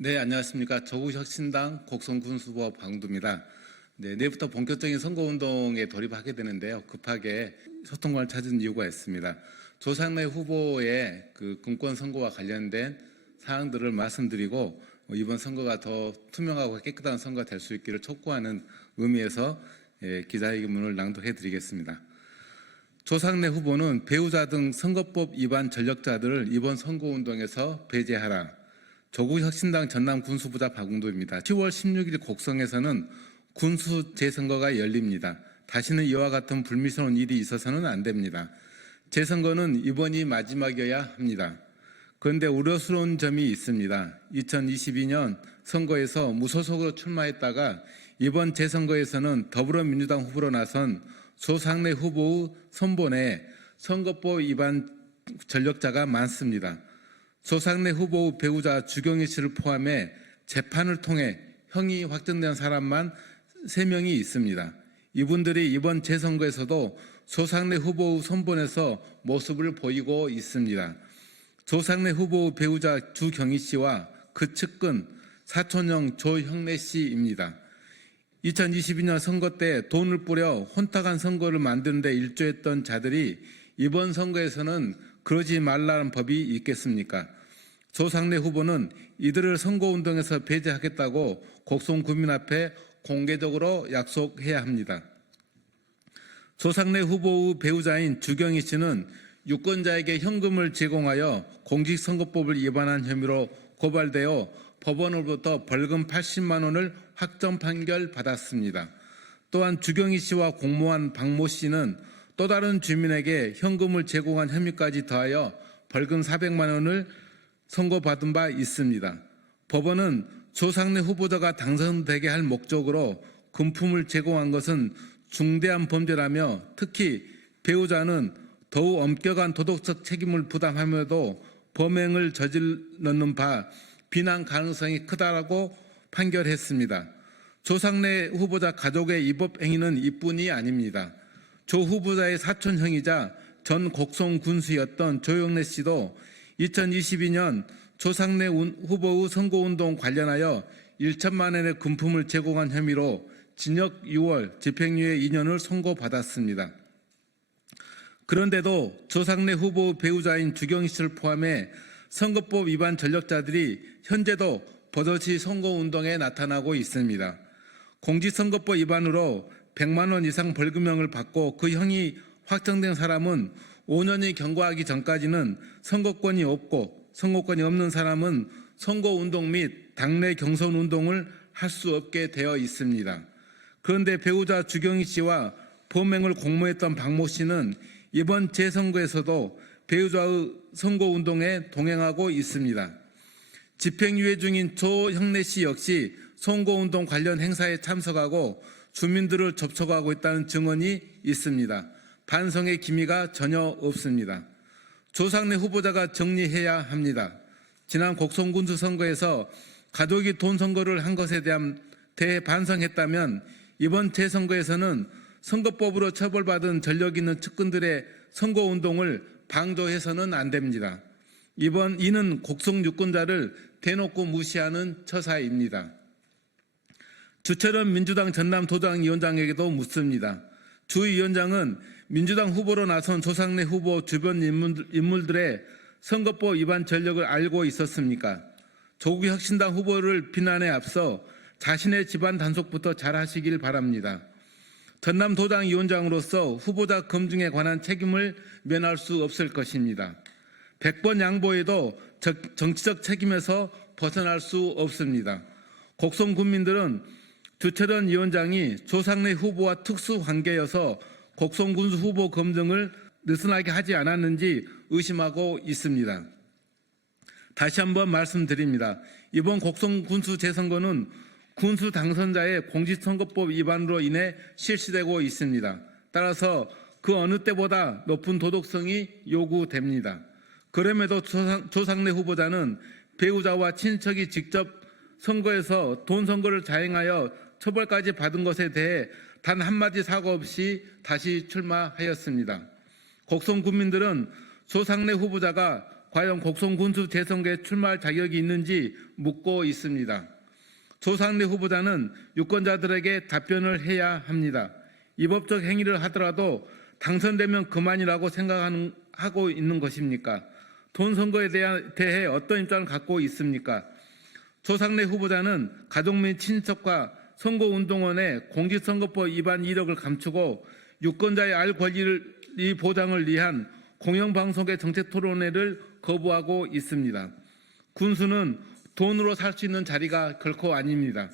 네, 안녕하십니까. 조국혁신당 곡성군수부업 박웅두입니다. 네, 내일부터 본격적인 선거운동에 돌입하게 되는데요. 급하게 소통관을 찾은 이유가 있습니다. 조상래 후보의 공권 선거와 관련된 사항들을 말씀드리고 이번 선거가 더 투명하고 깨끗한 선거가 될 수 있기를 촉구하는 의미에서 기자회견문을 낭독해 드리겠습니다. 조상래 후보는 배우자 등 선거법 위반 전력자들을 이번 선거운동에서 배제하라. 조국혁신당 전남 군수부자 박웅두입니다. 10월 16일 곡성에서는 군수 재선거가 열립니다. 다시는 이와 같은 불미스러운 일이 있어서는 안 됩니다. 재선거는 이번이 마지막이어야 합니다. 그런데 우려스러운 점이 있습니다. 2022년 선거에서 무소속으로 출마했다가 이번 재선거에서는 더불어민주당 후보로 나선 조상래 후보의 선본에 선거법 위반 전력자가 많습니다. 조상래 후보의 배우자 주경희 씨를 포함해 재판을 통해 형이 확정된 사람만 3명이 있습니다. 이분들이 이번 재선거에서도 조상래 후보의 선본에서 모습을 보이고 있습니다. 조상래 후보의 배우자 주경희 씨와 그 측근 사촌형 조형래 씨입니다. 2022년 선거 때 돈을 뿌려 혼탁한 선거를 만드는 데 일조했던 자들이 이번 선거에서는 그러지 말라는 법이 있겠습니까? 조상래 후보는 이들을 선거운동에서 배제하겠다고 곡성 구민 앞에 공개적으로 약속해야 합니다. 조상래 후보의 배우자인 주경희 씨는 유권자에게 현금을 제공하여 공직선거법을 위반한 혐의로 고발되어 법원으로부터 벌금 80만 원을 확정 판결받았습니다. 또한 주경희 씨와 공모한 박모 씨는 또 다른 주민에게 현금을 제공한 혐의까지 더하여 벌금 400만 원을 선고받은 바 있습니다. 법원은 조상래 후보자가 당선되게 할 목적으로 금품을 제공한 것은 중대한 범죄라며 특히 배우자는 더욱 엄격한 도덕적 책임을 부담하면서도 범행을 저질렀는 바 비난 가능성이 크다라고 판결했습니다. 조상래 후보자 가족의 위법 행위는 이뿐이 아닙니다. 조 후보자의 사촌형이자 전 곡성 군수였던 조형래 씨도 2022년 조상래 후보의 선거운동 관련하여 1천만 원의 금품을 제공한 혐의로 징역 6월, 집행유예 2년을 선고받았습니다. 그런데도 조상래 후보 배우자인 주경희 씨를 포함해 선거법 위반 전력자들이 현재도 버젓이 선거운동에 나타나고 있습니다. 공직선거법 위반으로 100만 원 이상 벌금형을 받고 그 형이 확정된 사람은 5년이 경과하기 전까지는 선거권이 없고 선거권이 없는 사람은 선거운동 및 당내 경선운동을 할 수 없게 되어 있습니다. 그런데 배우자 주경희 씨와 범행을 공모했던 박모 씨는 이번 재선거에서도 배우자의 선거운동에 동행하고 있습니다. 집행유예 중인 조형래 씨 역시 선거운동 관련 행사에 참석하고 주민들을 접촉하고 있다는 증언이 있습니다. 반성의 기미가 전혀 없습니다. 조상래 후보자가 정리해야 합니다. 지난 곡성군수 선거에서 가족이 돈 선거를 한 것에 대한 대반성했다면 이번 재선거에서는 선거법으로 처벌받은 전력 있는 측근들의 선거운동을 방조해서는 안 됩니다. 이는 곡성 유권자를 대놓고 무시하는 처사입니다. 주철원 민주당 전남도당위원장에게도 묻습니다. 주 위원장은 민주당 후보로 나선 조상래 후보 주변 인물들의 선거법 위반 전력을 알고 있었습니까? 조국혁신당 후보를 비난에 앞서 자신의 집안 단속부터 잘 하시길 바랍니다. 전남도당위원장으로서 후보자 검증에 관한 책임을 면할 수 없을 것입니다. 100번 양보해도 정치적 책임에서 벗어날 수 없습니다. 곡성 군민들은 주철원 위원장이 조상래 후보와 특수관계여서 곡성 군수 후보 검증을 느슨하게 하지 않았는지 의심하고 있습니다. 다시 한번 말씀드립니다. 이번 곡성 군수 재선거는 군수 당선자의 공직선거법 위반으로 인해 실시되고 있습니다. 따라서 그 어느 때보다 높은 도덕성이 요구됩니다. 그럼에도 조상래 후보자는 배우자와 친척이 직접 선거에서 돈 선거를 자행하여 처벌까지 받은 것에 대해 단 한마디 사과 없이 다시 출마하였습니다. 곡성 군민들은 조상래 후보자가 과연 곡성 군수 재선거에 출마할 자격이 있는지 묻고 있습니다. 조상래 후보자는 유권자들에게 답변을 해야 합니다. 위법적 행위를 하더라도 당선되면 그만이라고 생각하고 있는 것입니까? 돈 선거에 대해 어떤 입장을 갖고 있습니까? 조상래 후보자는 가족 및 친척과 선거운동원의 공직선거법 위반 이력을 감추고 유권자의 알 권리 보장을 위한 공영방송의 정책토론회를 거부하고 있습니다. 군수는 돈으로 살 수 있는 자리가 결코 아닙니다.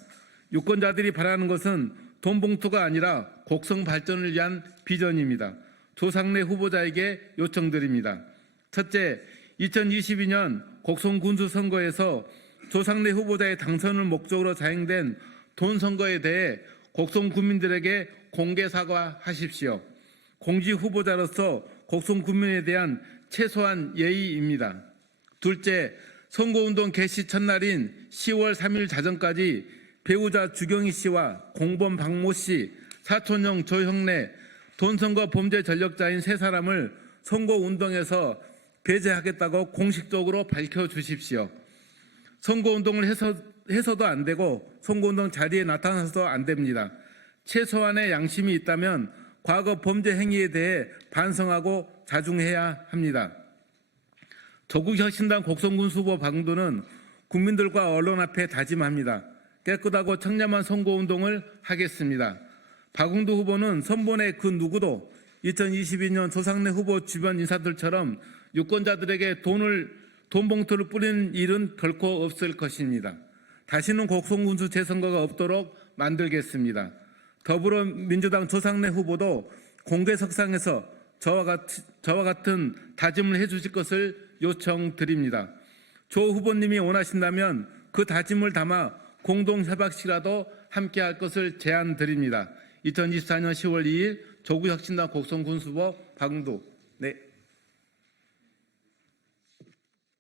유권자들이 바라는 것은 돈 봉투가 아니라 곡성 발전을 위한 비전입니다. 조상래 후보자에게 요청드립니다. 첫째, 2022년 곡성 군수 선거에서 조상래 후보자의 당선을 목적으로 자행된 돈 선거에 대해 곡성 국민들에게 공개 사과하십시오. 공직 후보자로서 곡성 국민에 대한 최소한 예의입니다. 둘째, 선거운동 개시 첫날인 10월 3일 자정까지 배우자 주경희 씨와 공범 박모 씨, 사촌형 조형래, 돈선거 범죄 전력자인 세 사람을 선거운동에서 배제하겠다고 공식적으로 밝혀주십시오. 선거운동을 해서도 안 되고 선거운동 자리에 나타나서도 안 됩니다. 최소한의 양심이 있다면 과거 범죄 행위에 대해 반성하고 자중해야 합니다. 조국혁신당 곡성군수 후보 박웅도는 국민들과 언론 앞에 다짐합니다. 깨끗하고 청렴한 선거운동을 하겠습니다. 박웅도 후보는 선본의 그 누구도 2022년 조상래 후보 주변 인사들처럼 유권자들에게 돈 봉투를 뿌리는 일은 결코 없을 것입니다. 다시는 곡성군수 재선거가 없도록 만들겠습니다. 더불어민주당 조상래 후보도 공개석상에서 저와 같은 다짐을 해주실 것을 요청드립니다. 조 후보님이 원하신다면 그 다짐을 담아 공동협약식이라도 함께할 것을 제안드립니다. 2024년 10월 2일 조국혁신당 곡성군수후보 박웅도. 네.